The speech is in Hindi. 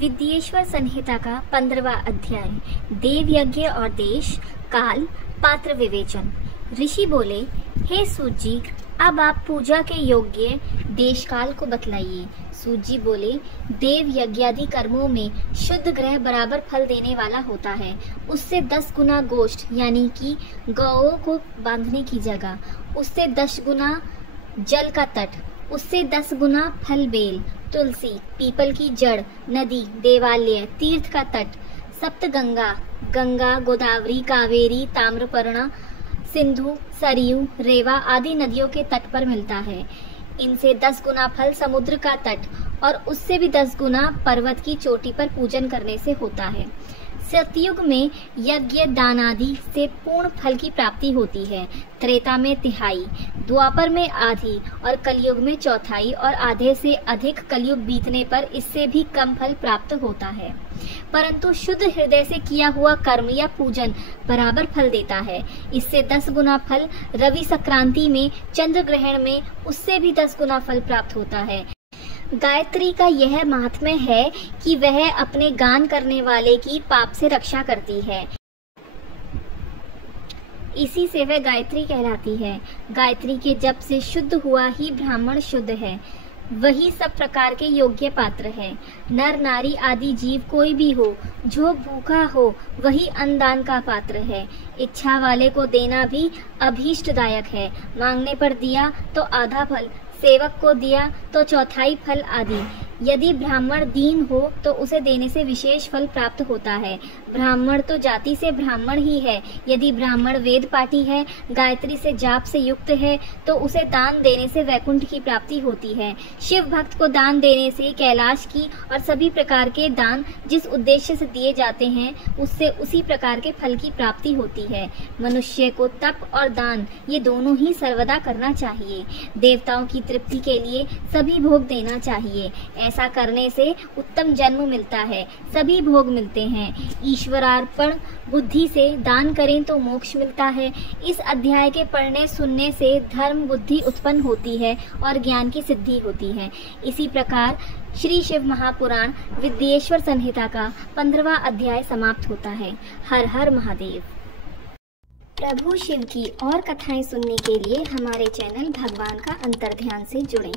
विद्येश्वर संहिता का 15वां अध्याय देव यज्ञ और देश काल पात्र विवेचन। ऋषि बोले, हे सूत जी, अब आप पूजा के योग्य देश काल को बतलाइए। सूत जी बोले, देव यज्ञादि कर्मों में शुद्ध ग्रह बराबर फल देने वाला होता है। उससे 10 गुना गोष्ठ यानी कि गौओं को बांधने की जगह, उससे 10 गुना जल का तट, उससे 10 गुना फल बेल, तुलसी, पीपल की जड़, नदी, देवालय, तीर्थ का तट, सप्तगंगा, गंगा, गोदावरी, कावेरी, ताम्रपर्णा, सिंधु, सरयू, रेवा आदि नदियों के तट पर मिलता है। इनसे 10 गुना फल समुद्र का तट और उससे भी 10 गुना पर्वत की चोटी पर पूजन करने से होता है। सतयुग में यज्ञ दान आदि से पूर्ण फल की प्राप्ति होती है। त्रेता में तिहाई, द्वापर में आधी और कलयुग में चौथाई और आधे से अधिक कलयुग बीतने पर इससे भी कम फल प्राप्त होता है। परंतु शुद्ध हृदय से किया हुआ कर्म या पूजन बराबर फल देता है। इससे 10 गुना फल रवि संक्रांति में, चंद्र ग्रहण में उससे भी 10 गुना फल प्राप्त होता है। गायत्री का यह महात्म्य है कि वह अपने गान करने वाले की पाप से रक्षा करती है। इसी से वह गायत्री कहलाती है। गायत्री के जप से शुद्ध हुआ ही ब्राह्मण शुद्ध है। वही सब प्रकार के योग्य पात्र है। नर नारी आदि जीव कोई भी हो, जो भूखा हो वही अन्नदान का पात्र है। इच्छा वाले को देना भी अभीष्टदायक है। मांगने पर दिया तो आधा फल, सेवक को दिया तो चौथाई फल आदि। यदि ब्राह्मण दीन हो तो उसे देने से विशेष फल प्राप्त होता है। ब्राह्मण तो जाति से ब्राह्मण ही है। यदि ब्राह्मण वेद पाठी है, गायत्री से जाप से युक्त है, तो उसे दान देने से वैकुंठ की प्राप्ति होती है। शिव भक्त को दान देने से कैलाश की और सभी प्रकार के दान जिस उद्देश्य से दिए जाते हैं, उससे उसी प्रकार के फल की प्राप्ति होती है। मनुष्य को तप और दान ये दोनों ही सर्वदा करना चाहिए। देवताओं की तृप्ति के लिए सभी भोग देना चाहिए। ऐसा करने से उत्तम जन्म मिलता है, सभी भोग मिलते हैं। ईश्वरार्पण बुद्धि से दान करें तो मोक्ष मिलता है। इस अध्याय के पढ़ने सुनने से धर्म बुद्धि उत्पन्न होती है और ज्ञान की सिद्धि होती है। इसी प्रकार श्री शिव महापुराण विद्येश्वर संहिता का 15वां अध्याय समाप्त होता है। हर हर महादेव। प्रभु शिव की और कथाएं सुनने के लिए हमारे चैनल भगवान का अंतर्ध्यान से जुड़ें।